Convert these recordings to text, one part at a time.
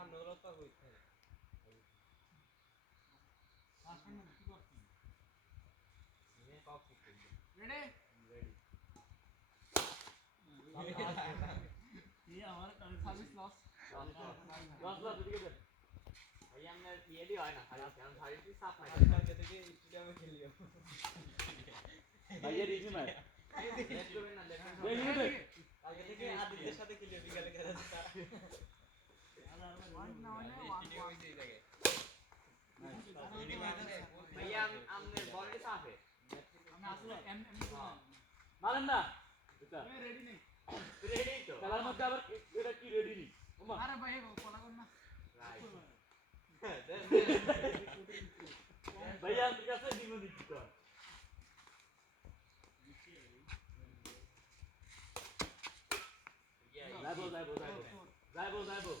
না নরতা হইতে সাথে খেলিয়া বিকালে খেলা Level, level, level. Level, level.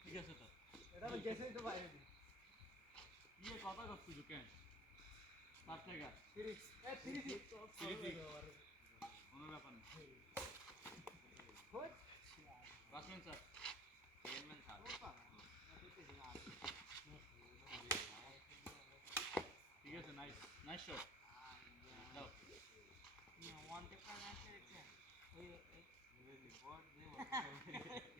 tiga satu kita bergeser itu pak ini iya kau tahu kau setuju kan partai kan kiri eh kiri sih kiri sih mana delapan hut pasmen sir pasmen sir tiga satu nice nice shot no ni awan tekan nanti ni